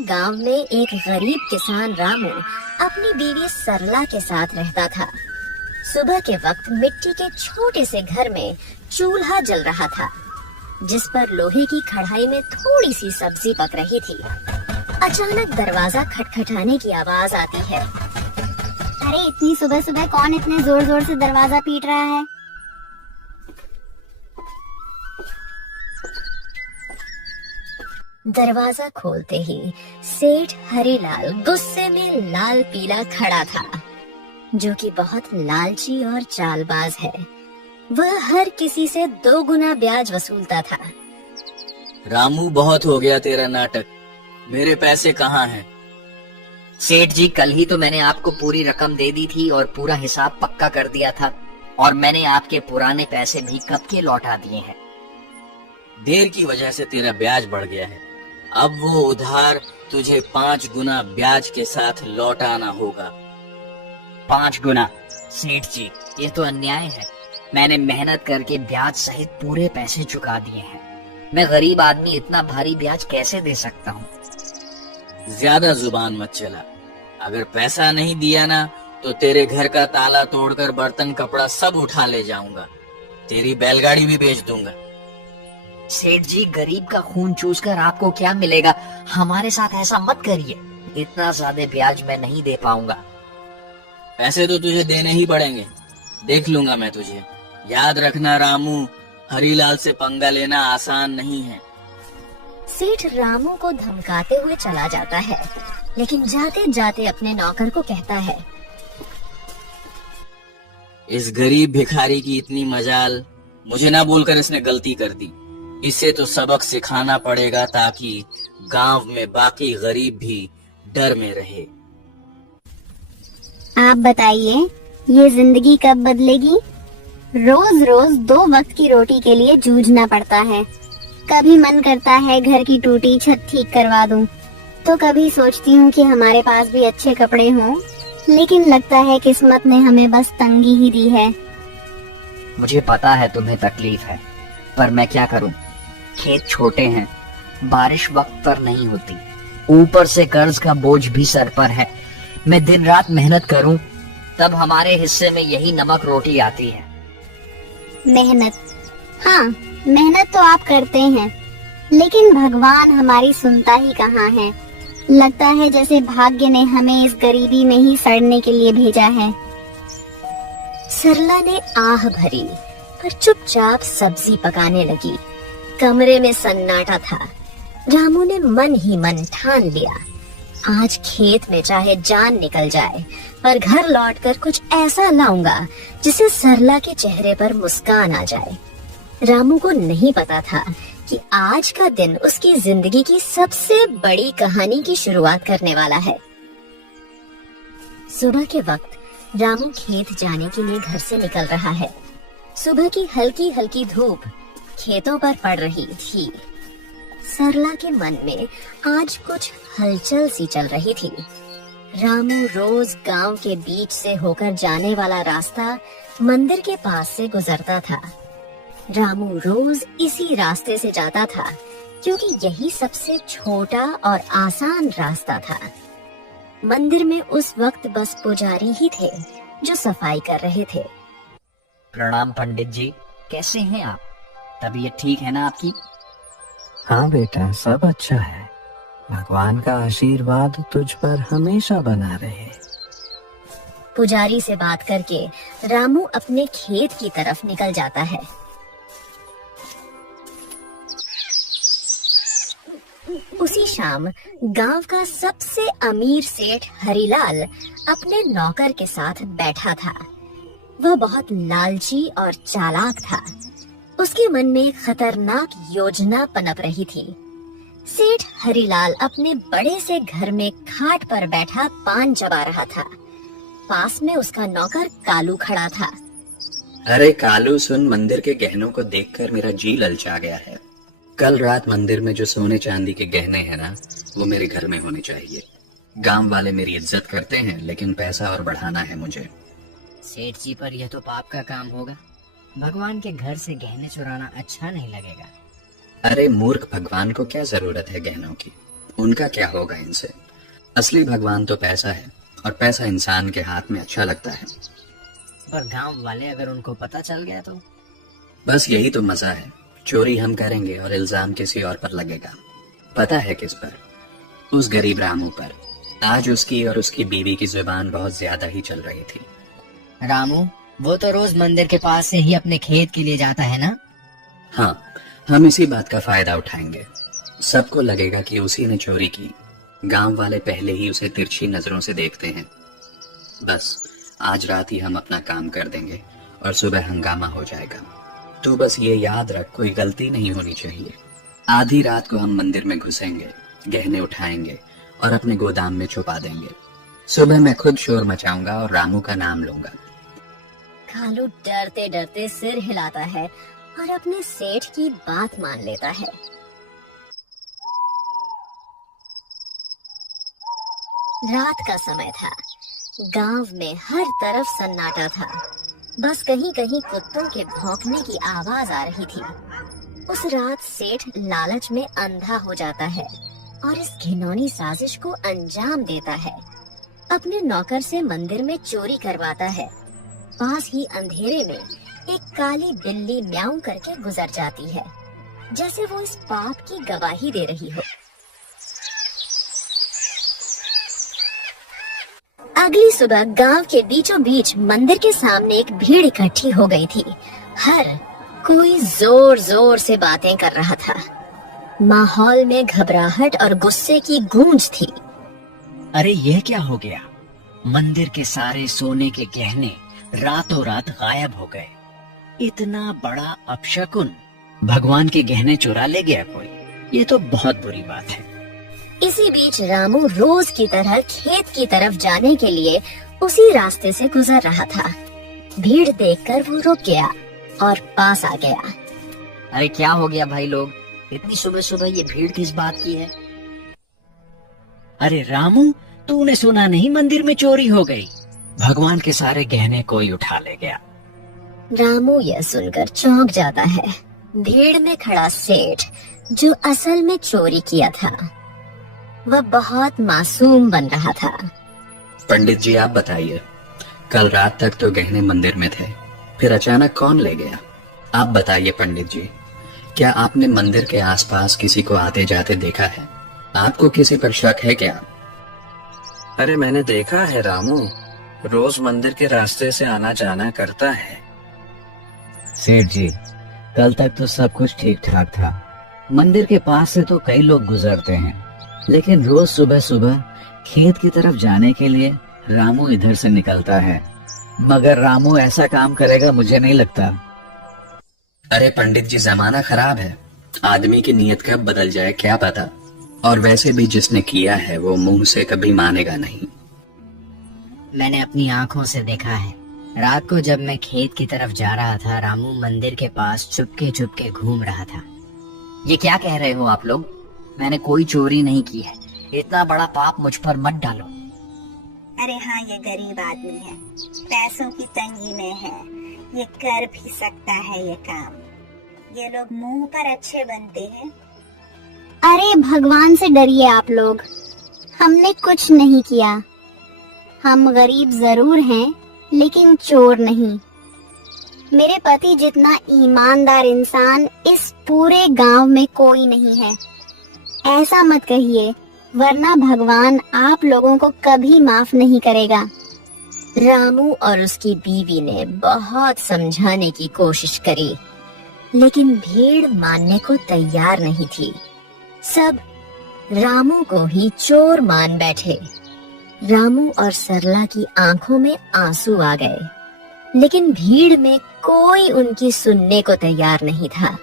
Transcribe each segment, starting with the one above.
गांव में एक गरीब किसान रामू अपनी बीवी सरला के साथ रहता था। सुबह के वक्त मिट्टी के छोटे से घर में चूल्हा जल रहा था, जिस पर लोहे की कढ़ाई में थोड़ी सी सब्जी पक रही थी। अचानक दरवाजा खटखटाने की आवाज आती है। अरे इतनी सुबह सुबह कौन इतने जोर जोर से दरवाजा पीट रहा है? दरवाजा खोलते ही सेठ हरीलाल गुस्से में लाल पीला खड़ा था, जो कि बहुत लालची और चालबाज है। वह हर किसी से 2 गुना ब्याज वसूलता था। रामू, बहुत हो गया तेरा नाटक। मेरे पैसे कहाँ हैं? सेठ जी, कल ही तो मैंने आपको पूरी रकम दे दी थी और पूरा हिसाब पक्का कर दिया था, और मैंने आपके पुराने पैसे भी कब के लौटा दिए हैं। देर की वजह से तेरा ब्याज बढ़ गया है। अब वो उधार तुझे 5 गुना ब्याज के साथ लौटाना होगा। 5 गुना? सेठ जी, ये तो अन्याय है। मैंने मेहनत करके ब्याज सहित पूरे पैसे चुका दिए हैं। मैं गरीब आदमी इतना भारी ब्याज कैसे दे सकता हूँ? ज्यादा जुबान मत चला। अगर पैसा नहीं दिया ना, तो तेरे घर का ताला तोड़कर बर्तन कपड़ा सब उठा ले जाऊंगा। तेरी बैलगाड़ी भी बेच दूंगा। सेठ जी, गरीब का खून चूसकर आपको क्या मिलेगा? हमारे साथ ऐसा मत करिए। इतना ज्यादा ब्याज मैं नहीं दे पाऊंगा। पैसे तो तुझे देने ही पड़ेंगे। देख लूंगा मैं तुझे। याद रखना रामू, हरीलाल से पंगा लेना आसान नहीं है। सेठ रामू को धमकाते हुए चला जाता है, लेकिन जाते जाते अपने नौकर को कहता है, इस गरीब भिखारी की इतनी मजाल, मुझे ना बोलकर इसने गलती कर दी। इसे तो सबक सिखाना पड़ेगा, ताकि गांव में बाकी गरीब भी डर में रहे। आप बताइए, ये जिंदगी कब बदलेगी? रोज रोज 2 वक्त की रोटी के लिए जूझना पड़ता है। कभी मन करता है घर की टूटी छत ठीक करवा दूं, तो कभी सोचती हूँ कि हमारे पास भी अच्छे कपड़े हों, लेकिन लगता है किस्मत ने हमें बस तंगी ही दी है। मुझे पता है तुम्हें तकलीफ है, पर मैं क्या करूं? खेत छोटे हैं, बारिश वक्त पर नहीं होती, ऊपर से कर्ज का बोझ भी सर पर है। मैं दिन रात मेहनत करूं, तब हमारे हिस्से में यही नमक रोटी आती है। मेहनत, हाँ मेहनत तो आप करते हैं, लेकिन भगवान हमारी सुनता ही कहाँ है। लगता है जैसे भाग्य ने हमें इस गरीबी में ही सड़ने के लिए भेजा है। सरला ने आह भरी, पर चुपचाप सब्जी पकाने लगी। कमरे में सन्नाटा था। रामू ने मन ही मन ठान लिया, आज खेत में चाहे जान निकल जाए, पर घर लौटकर कुछ ऐसा लाऊंगा जिससे सरला के चेहरे पर मुस्कान आ जाए। रामू को नहीं पता था कि आज का दिन उसकी जिंदगी की सबसे बड़ी कहानी की शुरुआत करने वाला है। सुबह के वक्त रामू खेत जाने के लिए घर से निकल रहा है। सुबह की हल्की हल्की धूप खेतों पर पड़ रही थी। सरला के मन में आज कुछ हलचल सी चल रही थी। रामू रोज गांव के बीच से होकर जाने वाला रास्ता मंदिर के पास से गुजरता था। रामू रोज इसी रास्ते से जाता था, क्योंकि यही सबसे छोटा और आसान रास्ता था। मंदिर में उस वक्त बस पुजारी ही थे जो सफाई कर रहे थे। प्रणाम पंडित जी, कैसे हैं आप? तबीयत ठीक है ना आपकी? हाँ बेटा, सब अच्छा है। भगवान का आशीर्वाद तुझ पर हमेशा बना रहे। पुजारी से बात करके रामू अपने खेत की तरफ निकल जाता है। उसी शाम गांव का सबसे अमीर सेठ हरीलाल अपने नौकर के साथ बैठा था। वह बहुत लालची और चालाक था। उसके मन में एक खतरनाक योजना पनप रही थी। सेठ हरीलाल अपने बड़े से घर में खाट पर बैठा पान चबा रहा था। पास में उसका नौकर कालू खड़ा था। अरे कालू सुन, मंदिर के गहनों को देखकर मेरा जी ललचा गया है। कल रात मंदिर में जो सोने चांदी के गहने हैं ना, वो मेरे घर में होने चाहिए। गांव वाले मेरी इज्जत करते हैं, लेकिन पैसा और बढ़ाना है मुझे। सेठ जी, पर यह तो पाप का काम होगा। भगवान के घर से गहने चुराना अच्छा नहीं लगेगा। अरे मूर्ख, भगवान को क्या जरूरत है गहनों की? उनका क्या होगा इनसे। असली भगवान तो पैसा है, और पैसा इंसान के हाथ में अच्छा लगता है। पर गांव वाले अगर उनको पता चल गया तो? बस यही तो मजा है। चोरी हम करेंगे और इल्जाम किसी और पर लगेगा। पता है किस पर? उस गरीब रामू पर। आज उसकी और उसकी बीवी की जुबान बहुत ज्यादा ही चल रही थी। रामू, वो तो रोज मंदिर के पास से ही अपने खेत के लिए जाता है ना? हाँ, हम इसी बात का फायदा उठाएंगे। सबको लगेगा कि उसी ने चोरी की। गांव वाले पहले ही उसे तिरछी नजरों से देखते हैं। बस आज रात ही हम अपना काम कर देंगे और सुबह हंगामा हो जाएगा। तू बस ये याद रख, कोई गलती नहीं होनी चाहिए। आधी रात को हम मंदिर में घुसेंगे, गहने उठाएंगे और अपने गोदाम में छुपा देंगे। सुबह मैं खुद शोर मचाऊंगा और रामू का नाम लूंगा। कालू डरते डरते सिर हिलाता है और अपने सेठ की बात मान लेता है। रात का समय था। गांव में हर तरफ सन्नाटा था। बस कहीं कहीं कुत्तों के भौंकने की आवाज आ रही थी। उस रात सेठ लालच में अंधा हो जाता है और इस घिनौनी साजिश को अंजाम देता है। अपने नौकर से मंदिर में चोरी करवाता है। पास ही अंधेरे में एक काली बिल्ली म्याऊं करके गुजर जाती है, जैसे वो इस पाप की गवाही दे रही हो। अगली सुबह गांव के बीचों बीच मंदिर के सामने एक भीड़ इकट्ठी हो गई थी। हर कोई जोर जोर से बातें कर रहा था। माहौल में घबराहट और गुस्से की गूंज थी। अरे यह क्या हो गया? मंदिर के सारे सोने के गहने रातों रात गायब हो गए। इतना बड़ा अपशकुन, भगवान के गहने चुरा ले गया कोई। ये तो बहुत बुरी बात है। इसी बीच रामू रोज की तरह खेत की तरफ जाने के लिए उसी रास्ते से गुजर रहा था। भीड़ देखकर वो रुक गया और पास आ गया। अरे क्या हो गया भाई लोग? इतनी सुबह सुबह ये भीड़ किस बात की है? अरे रामू, तूने सुना नहीं मंदिर में चोरी हो गई? भगवान के सारे गहने कोई उठा ले गया। रामू यह सुनकर चौंक जाता है। भीड़ में खड़ा सेठ, जो असल में चोरी किया था, वह बहुत मासूम बन रहा था। पंडित जी आप बताइए, कल रात तक तो गहने मंदिर में थे, फिर अचानक कौन ले गया? आप बताइए पंडित जी, क्या आपने मंदिर के आसपास किसी को आते जाते देखा है? आपको किसी पर शक है क्या? अरे मैंने देखा है रामू, रोज मंदिर के रास्ते से आना जाना करता है। सेठ जी, कल तक तो सब कुछ ठीक ठाक था। मंदिर के पास से तो कई लोग गुजरते हैं, लेकिन रोज सुबह सुबह खेत की तरफ जाने के लिए रामू इधर से निकलता है। मगर रामू ऐसा काम करेगा मुझे नहीं लगता। अरे पंडित जी, जमाना खराब है, आदमी की नीयत कब बदल जाए क्या पता। और वैसे भी जिसने किया है वो मुंह से कभी मानेगा नहीं। मैंने अपनी आंखों से देखा है। रात को जब मैं खेत की तरफ जा रहा था, रामू मंदिर के पास चुपके चुपके घूम रहा था। ये क्या कह रहे हो आप लोग? मैंने कोई चोरी नहीं की है। इतना बड़ा पाप मुझ पर मत डालो। अरे हाँ, ये गरीब आदमी है, पैसों की तंगी में है, ये कर भी सकता है ये काम। ये लोग मुंह पर अच्छे बनते हैं। अरे भगवान से डरिए आप लोग, हमने कुछ नहीं किया। हम गरीब जरूर हैं, लेकिन चोर नहीं। मेरे पति जितना ईमानदार इंसान इस पूरे गांव में कोई नहीं है। ऐसा मत कहिए, वरना भगवान आप लोगों को कभी माफ नहीं करेगा। रामू और उसकी बीवी ने बहुत समझाने की कोशिश करी, लेकिन भीड़ मानने को तैयार नहीं थी। सब रामू को ही चोर मान बैठे। रामू और सरला की आंखों में आंसू आ गए, लेकिन भीड़ में कोई उनकी सुनने को तैयार नहीं था।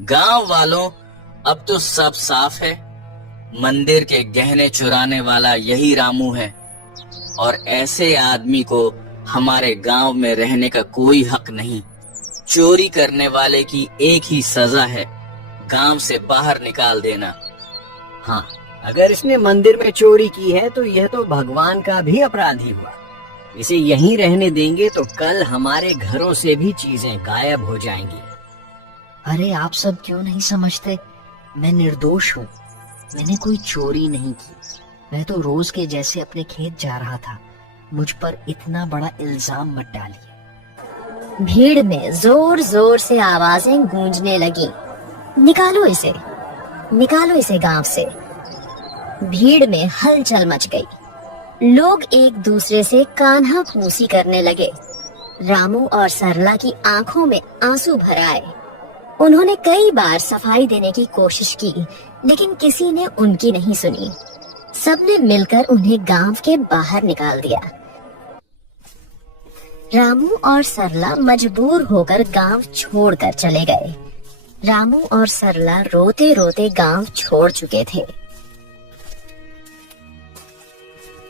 गांव वालों, अब तो सब साफ है। मंदिर के गहने चुराने वाला यही रामू है, और ऐसे आदमी को हमारे गांव में रहने का कोई हक नहीं। चोरी करने वाले की एक ही सजा है, गांव से बाहर निकाल देना। हाँ, अगर इसने मंदिर में चोरी की है तो यह तो भगवान का भी अपराधी हुआ। इसे यहीं रहने देंगे तो कल हमारे घरों से भी चीजें गायब हो जाएंगी। अरे आप सब क्यों नहीं समझते? मैं निर्दोष हूँ। मैंने कोई चोरी नहीं की। मैं तो रोज के जैसे अपने खेत जा रहा था। मुझ पर इतना बड़ा इल्जाम मत डालिए। भीड़ में जोर जोर से आवाजें गूंजने लगी। निकालो इसे, निकालो इसे गांव से। भीड़ में हलचल मच गई। लोग एक दूसरे से कान्हा फूंसी करने लगे। रामू और सरला की आंखों में आंसू भर आए। उन्होंने कई बार सफाई देने की कोशिश की, लेकिन किसी ने उनकी नहीं सुनी। सबने मिलकर उन्हें गांव के बाहर निकाल दिया। रामू और सरला मजबूर होकर गांव छोड़कर चले गए। रामू और सरला रोते रोते गांव छोड़ चुके थे।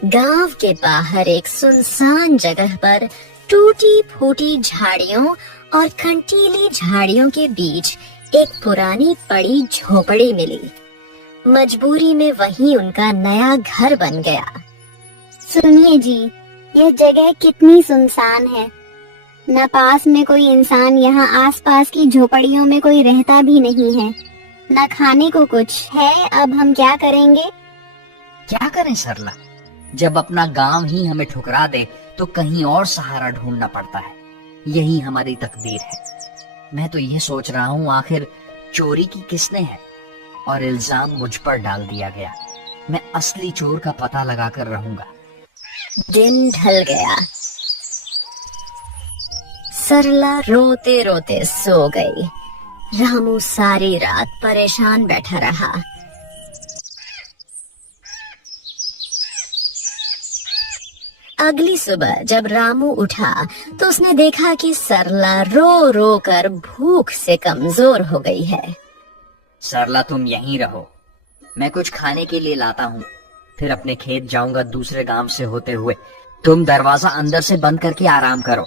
गांव के बाहर एक सुनसान जगह पर टूटी फूटी झाड़ियों और कंटीली झाड़ियों के बीच एक पुरानी पड़ी झोपड़ी मिली। मजबूरी में वहीं उनका नया घर बन गया। सुनिए जी, यह जगह कितनी सुनसान है। न पास में कोई इंसान, यहाँ आसपास की झोपड़ियों में कोई रहता भी नहीं है। न खाने को कुछ है। अब हम क्या करेंगे? क्या करें सरला? जब अपना गांव ही हमें ठुकरा दे तो कहीं और सहारा ढूंढना पड़ता है। यही हमारी तकदीर है। मैं तो ये सोच रहा हूँ, आखिर चोरी की किसने है और इल्जाम मुझ पर डाल दिया गया। मैं असली चोर का पता लगाकर रहूंगा। दिन ढल गया। सरला रोते रोते सो गई। रामू सारी रात परेशान बैठा रहा। अगली सुबह जब रामू उठा तो उसने देखा कि सरला रो रो कर भूख से कमजोर हो गई है। सरला, तुम यहीं रहो, मैं कुछ खाने के लिए लाता हूँ। फिर अपने खेत जाऊंगा दूसरे गांव से होते हुए। तुम दरवाजा अंदर से बंद करके आराम करो।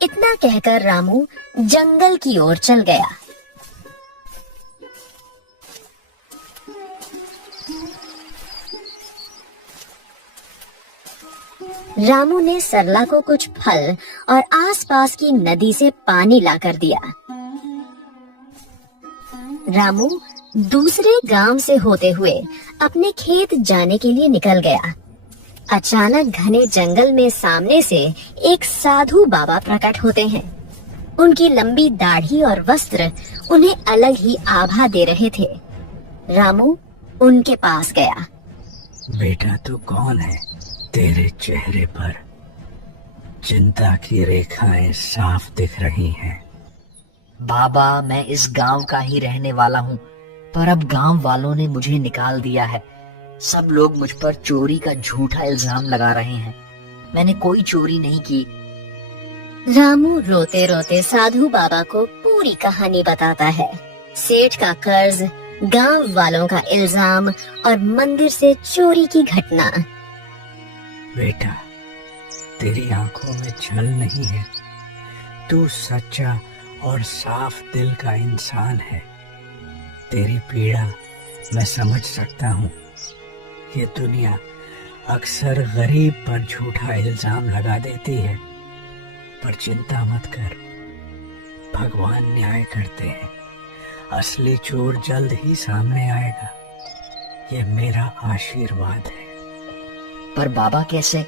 इतना कहकर रामू जंगल की ओर चल गया। रामू ने सरला को कुछ फल और आसपास की नदी से पानी लाकर दिया। रामू दूसरे गांव से होते हुए अपने खेत जाने के लिए निकल गया। अचानक घने जंगल में सामने से एक साधु बाबा प्रकट होते हैं। उनकी लंबी दाढ़ी और वस्त्र उन्हें अलग ही आभा दे रहे थे। रामू उनके पास गया। बेटा, तू कौन है? तेरे चेहरे पर चिंता की रेखाएं साफ दिख रही हैं। बाबा, मैं इस गांव का ही रहने वाला हूँ, पर अब गांव वालों ने मुझे निकाल दिया है। सब लोग मुझ पर चोरी का झूठा इल्जाम लगा रहे हैं। मैंने कोई चोरी नहीं की। रामू रोते रोते साधु बाबा को पूरी कहानी बताता है। सेठ का कर्ज, गांव वालों का इल्जाम और मंदिर से चोरी की घटना। बेटा, तेरी आंखों में छल नहीं है। तू सच्चा और साफ दिल का इंसान है। तेरी पीड़ा मैं समझ सकता हूँ। ये दुनिया अक्सर गरीब पर झूठा इल्जाम लगा देती है, पर चिंता मत कर, भगवान न्याय करते हैं। असली चोर जल्द ही सामने आएगा। ये मेरा आशीर्वाद है। पर बाबा, कैसे?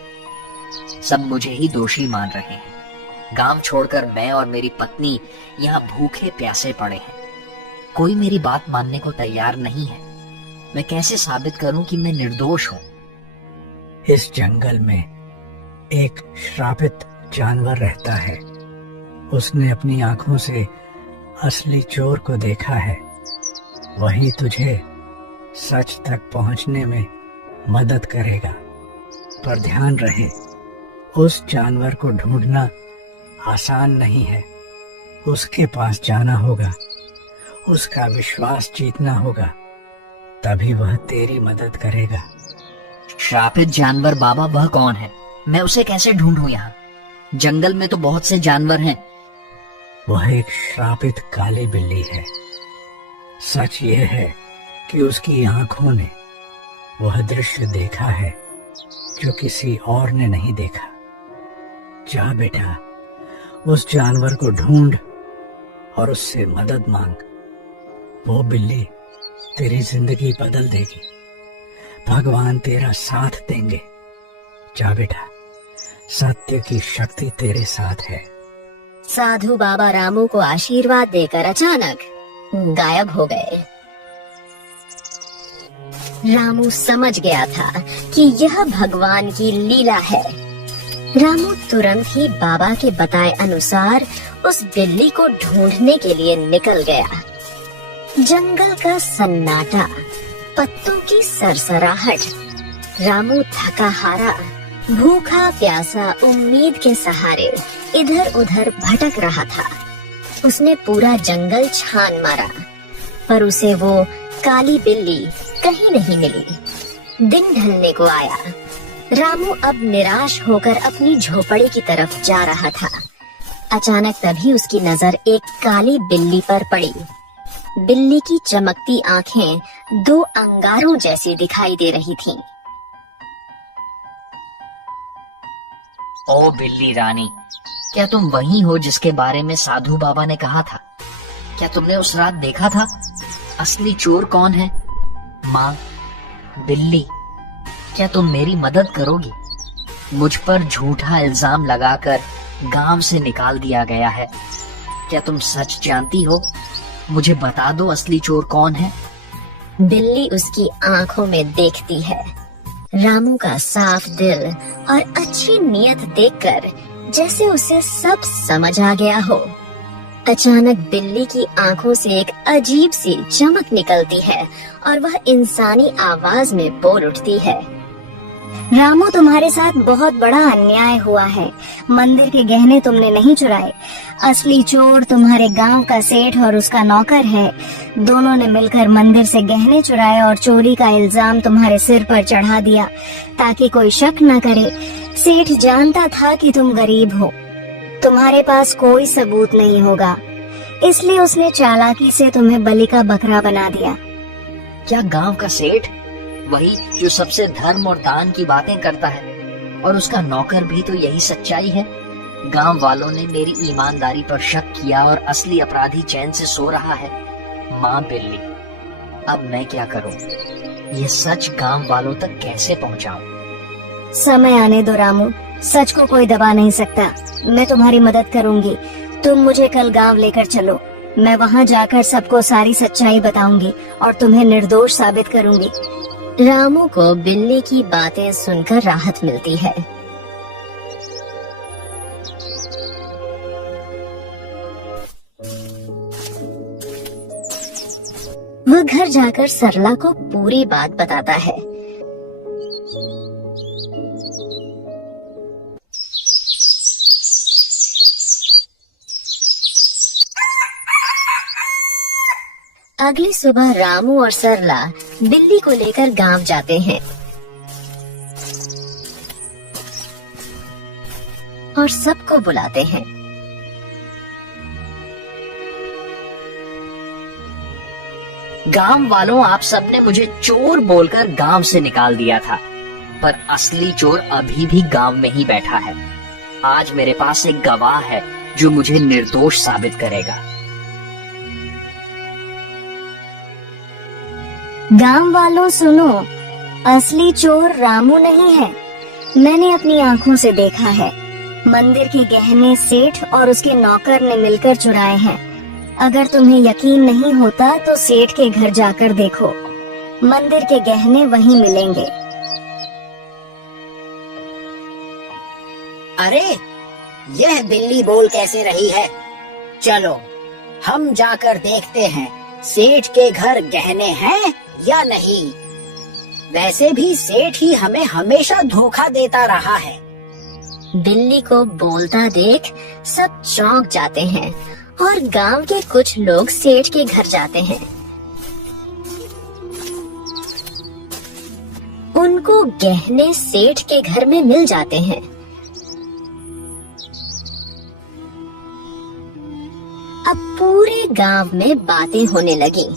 सब मुझे ही दोषी मान रहे हैं। गांव छोड़कर मैं और मेरी पत्नी यहाँ भूखे प्यासे पड़े हैं। कोई मेरी बात मानने को तैयार नहीं है। मैं कैसे साबित करूं कि मैं निर्दोष हूँ? इस जंगल में एक श्रापित जानवर रहता है। उसने अपनी आंखों से असली चोर को देखा है। वही तुझे सच तक पहुंचने में मदद करेगा। पर ध्यान रहे, उस जानवर को ढूंढना आसान नहीं है। उसके पास जाना होगा, उसका विश्वास जीतना होगा, तभी वह तेरी मदद करेगा। श्रापित जानवर बाबा, वह कौन है? मैं उसे कैसे ढूंढूं? यहाँ जंगल में तो बहुत से जानवर हैं। वह एक श्रापित काली बिल्ली है। सच यह है कि उसकी आंखों ने वह दृश्य देखा है जो किसी और ने नहीं देखा। जा बेटा, उस जानवर को ढूंढ और उससे मदद मांग। वो बिल्ली तेरी जिंदगी बदल देगी। भगवान तेरा साथ देंगे। जा बेटा, सत्य की शक्ति तेरे साथ है। साधु बाबा रामू को आशीर्वाद देकर अचानक गायब हो गए। रामू समझ गया था कि यह भगवान की लीला है। रामू तुरंत ही बाबा के बताए अनुसार उस बिल्ली को ढूंढने के लिए निकल गया। जंगल का सन्नाटा, पत्तों की सरसराहट, रामू थका हारा, भूखा प्यासा उम्मीद के सहारे इधर उधर भटक रहा था। उसने पूरा जंगल छान मारा, पर उसे वो काली बिल्ली कहीं नहीं मिली। दिन ढलने को आया। रामू अब निराश होकर अपनी झोपड़ी की तरफ जा रहा था। अचानक तभी उसकी नजर एक काली बिल्ली पर पड़ी। बिल्ली की चमकती आंखें दो अंगारों जैसी दिखाई दे रही थीं। ओ बिल्ली रानी, क्या तुम वही हो जिसके बारे में साधु बाबा ने कहा था? क्या तुमने उस रात देखा था? असली चोर कौन है? माँ, बिल्ली, क्या तुम मेरी मदद करोगी? मुझ पर झूठा इल्जाम लगाकर गांव से निकाल दिया गया है। क्या तुम सच जानती हो? मुझे बता दो, असली चोर कौन है? बिल्ली उसकी आंखों में देखती है। रामू का साफ दिल और अच्छी नियत देखकर जैसे उसे सब समझ आ गया हो। अचानक बिल्ली की आंखों से एक अजीब सी चमक निकलती है और वह इंसानी आवाज में बोल उठती है। रामू, तुम्हारे साथ बहुत बड़ा अन्याय हुआ है। मंदिर के गहने तुमने नहीं चुराए। असली चोर तुम्हारे गांव का सेठ और उसका नौकर है। दोनों ने मिलकर मंदिर से गहने चुराए और चोरी का इल्जाम तुम्हारे सिर पर चढ़ा दिया ताकि कोई शक न करे। सेठ जानता था कि तुम गरीब हो, तुम्हारे पास कोई सबूत नहीं होगा, इसलिए उसने चालाकी से तुम्हें बलि का बकरा बना दिया। क्या गांव का सेठ, वही जो सबसे धर्म और दान की बातें करता है, और उसका नौकर भी तो यही सच्चाई है? गांव वालों ने मेरी ईमानदारी पर शक किया और असली अपराधी चैन से सो रहा है। माँ बिल्ली, अब मैं क्या करूं? ये सच गांव वालों तक कैसे पहुंचाऊं? समय आने दो रामू, सच को कोई दबा नहीं सकता। मैं तुम्हारी मदद करूंगी। तुम मुझे कल गांव लेकर चलो। मैं वहां जाकर सबको सारी सच्चाई बताऊंगी और तुम्हें निर्दोष साबित करूंगी। रामू को बिल्ली की बातें सुनकर राहत मिलती है। वह घर जाकर सरला को पूरी बात बताता है। अगली सुबह रामू और सरला बिल्ली को लेकर गांव जाते हैं और सबको बुलाते हैं। गांव वालों, आप सबने मुझे चोर बोलकर गांव से निकाल दिया था, पर असली चोर अभी भी गांव में ही बैठा है। आज मेरे पास एक गवाह है जो मुझे निर्दोष साबित करेगा। गांव वालों सुनो, असली चोर रामू नहीं है। मैंने अपनी आंखों से देखा है। मंदिर के गहने सेठ और उसके नौकर ने मिलकर चुराए हैं। अगर तुम्हें यकीन नहीं होता तो सेठ के घर जाकर देखो, मंदिर के गहने वहीं मिलेंगे। अरे, यह बिल्ली बोल कैसे रही है? चलो हम जाकर देखते हैं सेठ के घर गहने हैं या नहीं। वैसे भी सेठ ही हमें हमेशा धोखा देता रहा है। बिल्ली को बोलता देख सब चौंक जाते हैं और गांव के कुछ लोग सेठ के घर जाते हैं। उनको गहने सेठ के घर में मिल जाते हैं। अब पूरे गांव में बातें होने लगी।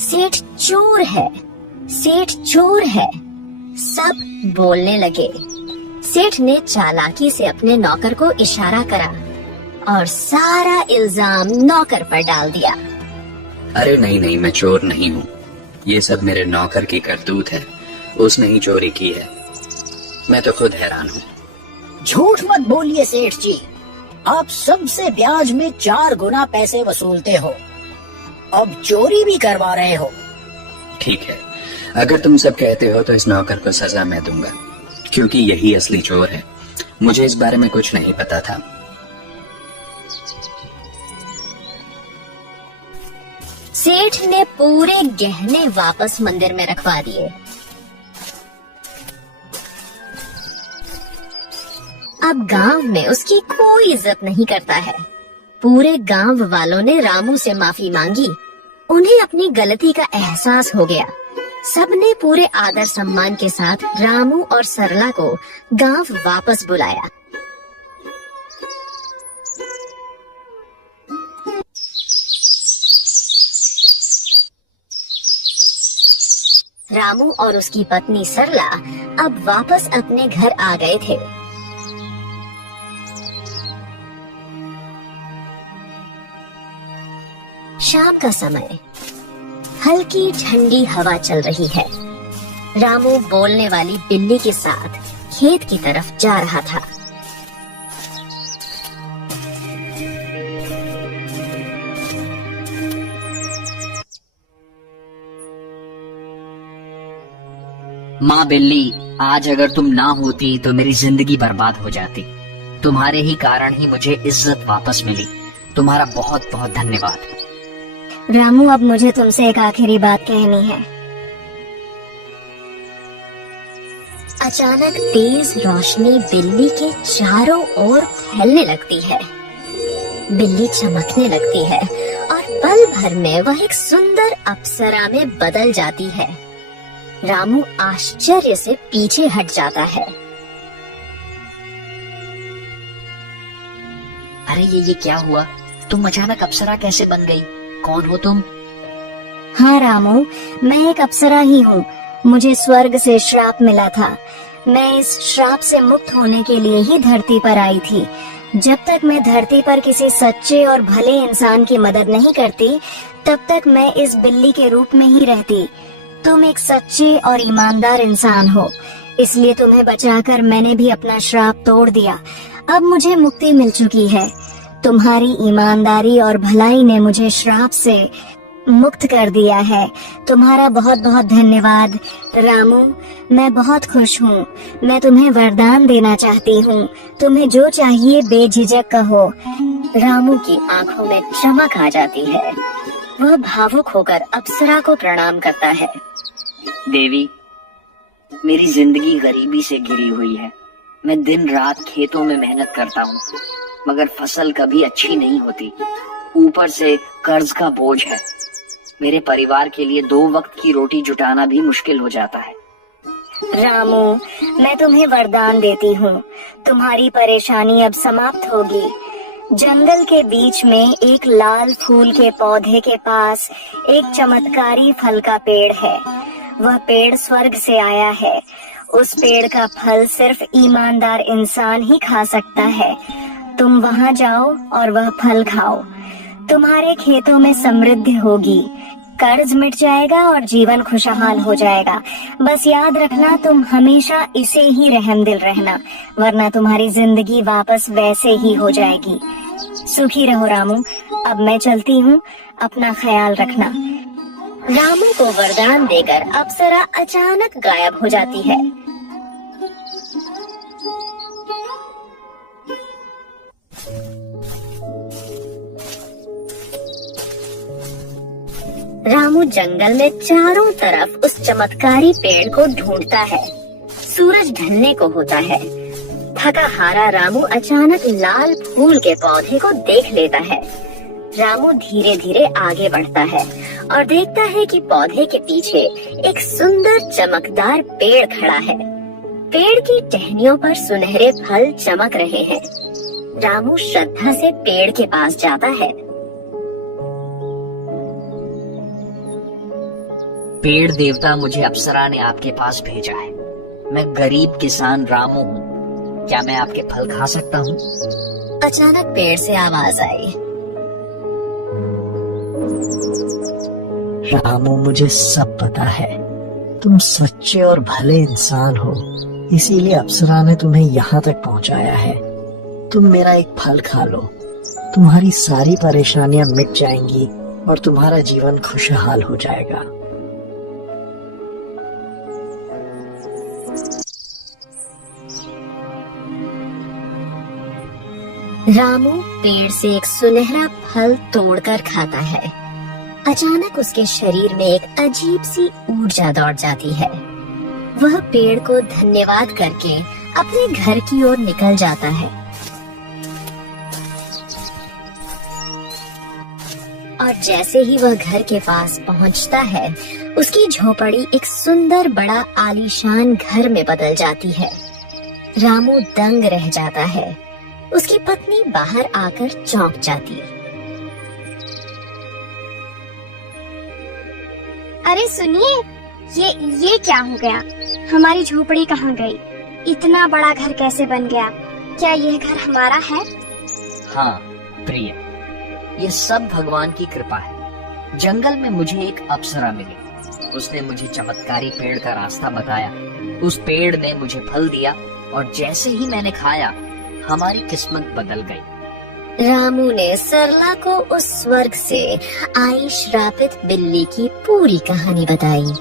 सेठ चोर है, सेठ चोर है। सब बोलने लगे। सेठ ने चालाकी से अपने नौकर को इशारा करा और सारा इल्जाम नौकर पर डाल दिया। अरे नहीं नहीं, मैं चोर नहीं हूँ। ये सब मेरे नौकर की करतूत है, उसने ही चोरी की है। मैं तो खुद हैरान हूँ। झूठ मत बोलिए सेठ जी, आप सबसे ब्याज में 4 गुना पैसे वसूलते हो, अब चोरी भी करवा रहे हो। ठीक है, अगर तुम सब कहते हो तो इस नौकर को सजा मैं दूंगा, क्योंकि यही असली चोर है। मुझे इस बारे में कुछ नहीं पता था। सेठ ने पूरे गहने वापस मंदिर में रखवा दिए। अब गांव में उसकी कोई इज्जत नहीं करता है। पूरे गांव वालों ने रामू से माफी मांगी। उन्हें अपनी गलती का एहसास हो गया। सबने पूरे आदर सम्मान के साथ रामू और सरला को गांव वापस बुलाया। रामू और उसकी पत्नी सरला अब वापस अपने घर आ गए थे। शाम का समय, हल्की ठंडी हवा चल रही है। रामू बोलने वाली बिल्ली के साथ खेत की तरफ जा रहा था। माँ बिल्ली, आज अगर तुम ना होती तो मेरी जिंदगी बर्बाद हो जाती। तुम्हारे ही कारण ही मुझे इज्जत वापस मिली। तुम्हारा बहुत बहुत धन्यवाद। रामू, अब मुझे तुमसे एक आखिरी बात कहनी है। अचानक तेज रोशनी बिल्ली के चारों ओर फैलने लगती है। बिल्ली चमकने लगती है और पल भर में वह एक सुंदर अप्सरा में बदल जाती है। रामू आश्चर्य से पीछे हट जाता है। अरे ये क्या हुआ? तुम अचानक अप्सरा कैसे बन गई? कौन हो तुम? हाँ रामू, मैं एक अप्सरा ही हूँ। मुझे स्वर्ग से श्राप मिला था। मैं इस श्राप से मुक्त होने के लिए ही धरती पर आई थी। जब तक मैं धरती पर किसी सच्चे और भले इंसान की मदद नहीं करती, तब तक मैं इस बिल्ली के रूप में ही रहती। तुम एक सच्चे और ईमानदार इंसान हो, इसलिए तुम्हें बचाकर मैंने भी अपना श्राप तोड़ दिया। अब मुझे मुक्ति मिल चुकी है। तुम्हारी ईमानदारी और भलाई ने मुझे श्राप से मुक्त कर दिया है। तुम्हारा बहुत बहुत धन्यवाद रामू। मैं बहुत खुश हूँ। मैं तुम्हें वरदान देना चाहती हूँ। तुम्हें जो चाहिए बेझिझक कहो। रामू की आंखों में चमक आ जाती है। वह भावुक होकर अप्सरा को प्रणाम करता है। देवी, मेरी जिंदगी गरीबी से घिरी हुई है। मैं दिन रात खेतों में मेहनत करता हूँ, मगर फसल कभी अच्छी नहीं होती। ऊपर से कर्ज का बोझ है। मेरे परिवार के लिए 2 वक्त की रोटी जुटाना भी मुश्किल हो जाता है। रामू, मैं तुम्हें वरदान देती हूँ। तुम्हारी परेशानी अब समाप्त होगी। जंगल के बीच में एक लाल फूल के पौधे के पास एक चमत्कारी फल का पेड़ है। वह पेड़ स्वर्ग से आया है। उस पेड़ का फल सिर्फ ईमानदार इंसान ही खा सकता है। तुम वहाँ जाओ और वह फल खाओ। तुम्हारे खेतों में समृद्धि होगी, कर्ज मिट जाएगा और जीवन खुशहाल हो जाएगा। बस याद रखना, तुम हमेशा इसे ही रहमदिल रहना, वरना तुम्हारी जिंदगी वापस वैसे ही हो जाएगी। सुखी रहो रामू। अब मैं चलती हूँ, अपना ख्याल रखना। रामू को वरदान देकर अप्सरा अचानक गायब हो जाती है। रामू जंगल में चारों तरफ उस चमत्कारी पेड़ को ढूंढता है। सूरज ढलने को होता है। थका हारा रामू अचानक लाल फूल के पौधे को देख लेता है। रामू धीरे धीरे आगे बढ़ता है और देखता है कि पौधे के पीछे एक सुंदर चमकदार पेड़ खड़ा है। पेड़ की टहनियों पर सुनहरे फल चमक रहे हैं। रामू श्रद्धा से पेड़ के पास जाता है। पेड़ देवता, मुझे अप्सरा ने आपके पास भेजा है। मैं गरीब किसान रामू हूँ। क्या मैं आपके फल खा सकता हूँ? अचानक पेड़ से आवाज आई। रामू, मुझे सब पता है। तुम सच्चे और भले इंसान हो, इसीलिए अप्सरा ने तुम्हें यहाँ तक पहुँचाया है। तुम मेरा एक फल खा लो, तुम्हारी सारी परेशानियां मिट जाएंगी और तुम्हारा जीवन खुशहाल हो जाएगा। रामू पेड़ से एक सुनहरा फल तोड़कर खाता है। अचानक उसके शरीर में एक अजीब सी ऊर्जा दौड़ जाती है। वह पेड़ को धन्यवाद करके अपने घर की ओर निकल जाता है। और जैसे ही वह घर के पास पहुंचता है, उसकी झोपड़ी एक सुंदर बड़ा आलीशान घर में बदल जाती है। रामू दंग रह जाता है। उसकी पत्नी बाहर आकर चौंक जाती। अरे सुनिए, ये क्या हो गया? हमारी झोपड़ी कहाँ गई? इतना बड़ा घर कैसे बन गया? क्या ये घर हमारा है? हाँ प्रिय, ये सब भगवान की कृपा है। जंगल में मुझे एक अप्सरा मिली। उसने मुझे चमत्कारी पेड़ का रास्ता बताया। उस पेड़ ने मुझे फल दिया और जैसे ही मैंने खाया, हमारी किस्मत बदल गई। रामू ने सरला को उस स्वर्ग से आई श्रापित बिल्ली की पूरी कहानी बताई।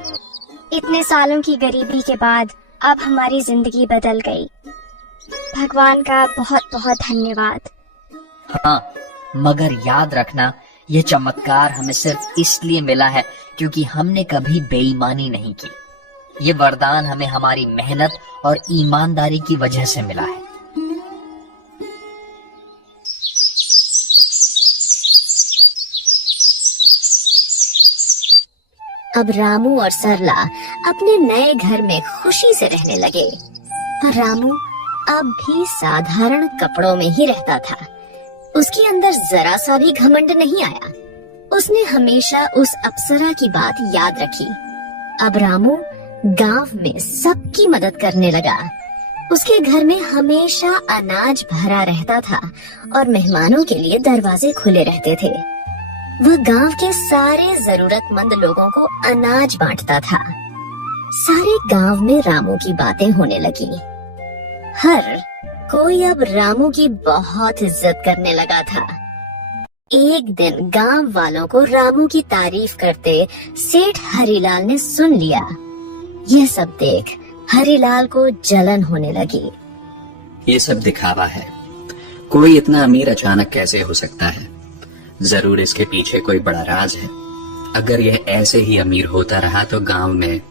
इतने सालों की गरीबी के बाद अब हमारी जिंदगी बदल गई। भगवान का बहुत बहुत धन्यवाद। हाँ, मगर याद रखना, ये चमत्कार हमें सिर्फ इसलिए मिला है क्योंकि हमने कभी बेईमानी नहीं की। ये वरदान हमें हमारी मेहनत और ईमानदारी की वजह से मिला है। अब रामू और सरला अपने नए घर में खुशी से रहने लगे। पर रामू अब भी साधारण कपड़ों में ही रहता था। उसके अंदर जरा सा भी घमंड नहीं आया। उसने हमेशा उस अप्सरा की बात याद रखी। अब रामू गांव में सबकी मदद करने लगा। उसके घर में हमेशा अनाज भरा रहता था और मेहमानों के लिए दरवाजे खुले रहते थे। वह गांव के सारे जरूरतमंद लोगों को अनाज बांटता था। सारे गांव में रामू की बातें होने लगी। हर कोई अब रामू की बहुत इज्जत करने लगा था। एक दिन गांव वालों को रामू की तारीफ करते सेठ हरिलाल ने सुन लिया। यह सब देख हरिलाल को जलन होने लगी। ये सब दिखावा है। कोई इतना अमीर अचानक कैसे हो सकता है? जरूर इसके पीछे कोई बड़ा राज है। अगर यह ऐसे ही अमीर होता रहा तो गांव में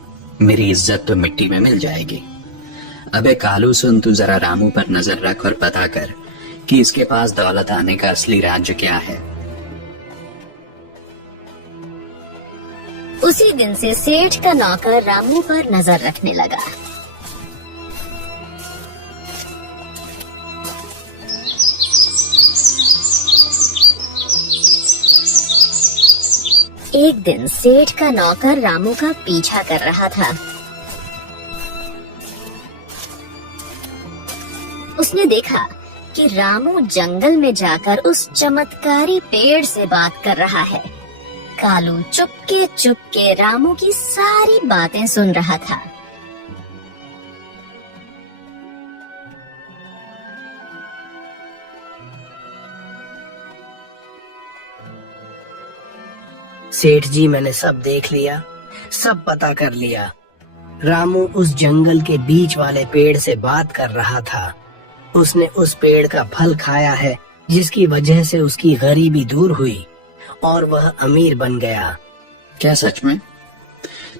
मेरी इज्जत तो मिट्टी में मिल जाएगी। अबे कालू, सुन, तू जरा रामू पर नजर रख और पता कर कि इसके पास दौलत आने का असली राज्य क्या है। उसी दिन से सेठ का नौकर रामू पर नजर रखने लगा। एक दिन सेठ का नौकर रामू का पीछा कर रहा था। उसने देखा कि रामू जंगल में जाकर उस चमत्कारी पेड़ से बात कर रहा है। कालू चुपके चुपके रामू की सारी बातें सुन रहा था। सेठ जी, मैंने सब देख लिया, सब पता कर लिया। रामू उस जंगल के बीच वाले पेड़ से बात कर रहा था। उसने उस पेड़ का फल खाया है, जिसकी वजह से उसकी गरीबी दूर हुई और वह अमीर बन गया। क्या सच में?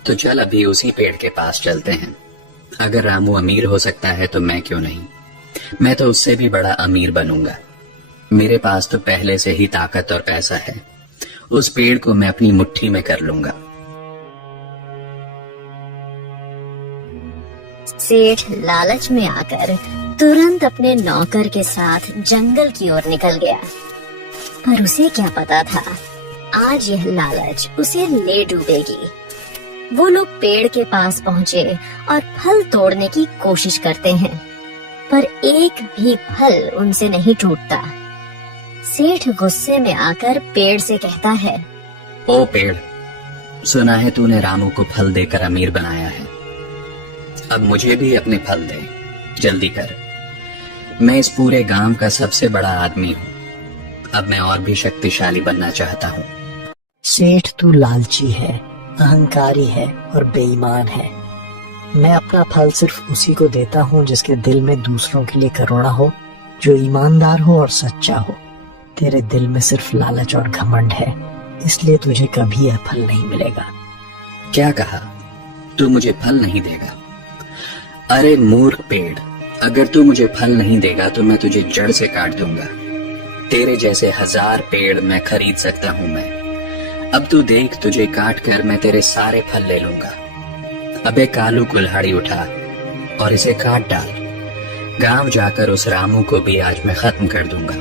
तो चल अभी उसी पेड़ के पास चलते हैं। अगर रामू अमीर हो सकता है तो मैं क्यों नहीं? मैं तो उससे भी बड़ा अमीर बनूंगा। मेरे पास तो पहले से ही ताकत और पैसा है। उस पेड़ को मैं अपनी मुट्ठी में कर लूंगा। सेठ लालच में आकर तुरंत अपने नौकर के साथ जंगल की ओर निकल गया। पर उसे क्या पता था, आज यह लालच उसे ले डूबेगी। वो लोग पेड़ के पास पहुँचे और फल तोड़ने की कोशिश करते हैं, पर एक भी फल उनसे नहीं टूटता। सेठ गुस्से में आकर पेड़ से कहता है, ओ पेड़, सुना है तूने रामू को फल देकर अमीर बनाया है। अब मुझे भी अपने फल दे, जल्दी कर। मैं इस पूरे गांव का सबसे बड़ा आदमी हूँ। अब मैं और भी शक्तिशाली बनना चाहता हूँ। सेठ, तू लालची है, अहंकारी है और बेईमान है। मैं अपना फल सिर्फ उसी को देता हूँ जिसके दिल में दूसरों के लिए करुणा हो, जो ईमानदार हो और सच्चा हो। तेरे दिल में सिर्फ लालच और घमंड है, इसलिए तुझे कभी यह फल नहीं मिलेगा। क्या कहा? तू मुझे फल नहीं देगा? अरे मूर्ख पेड़, अगर तू मुझे फल नहीं देगा तो मैं तुझे जड़ से काट दूंगा। तेरे जैसे 1000 पेड़ मैं खरीद सकता हूँ मैं। अब तू देख, तुझे काट कर मैं तेरे सारे फल ले लूंगा। अबे कालू, कुल्हाड़ी उठा और इसे काट डाल। गांव जाकर उस रामू को भी आज मैं खत्म कर दूंगा।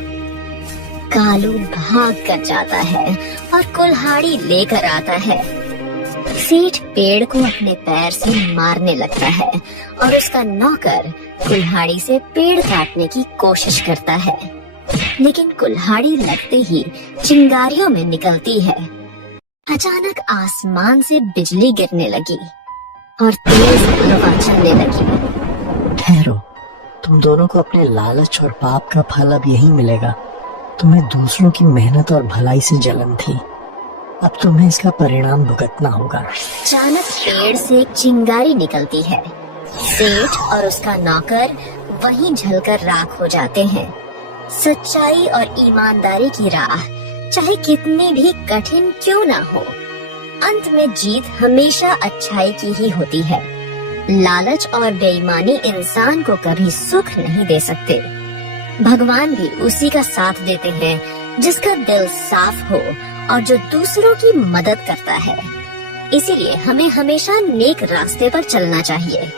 कालू भाग कर जाता है और कुल्हाड़ी लेकर आता है। सेठ पेड़ को अपने पैर से मारने लगता है और उसका नौकर कुल्हाड़ी से पेड़ काटने की कोशिश करता है, लेकिन कुल्हाड़ी लगते ही चिंगारियों में निकलती है। अचानक आसमान से बिजली गिरने लगी और तेज हवा चलने लगी। ठहरो, तुम दोनों को अपने लालच और पाप का फल अब यही मिलेगा। तुम्हें दूसरों की मेहनत और भलाई से जलन थी, अब तुम्हें इसका परिणाम भुगतना होगा। अचानक पेड़ से एक चिंगारी निकलती है। सेठ और उसका नौकर वहीं जलकर राख हो जाते हैं। सच्चाई और ईमानदारी की राह चाहे कितनी भी कठिन क्यों ना हो, अंत में जीत हमेशा अच्छाई की ही होती है। लालच और बेईमानी इंसान को कभी सुख नहीं दे सकते। भगवान भी उसी का साथ देते हैं जिसका दिल साफ हो और जो दूसरों की मदद करता है। इसीलिए हमें हमेशा नेक रास्ते पर चलना चाहिए।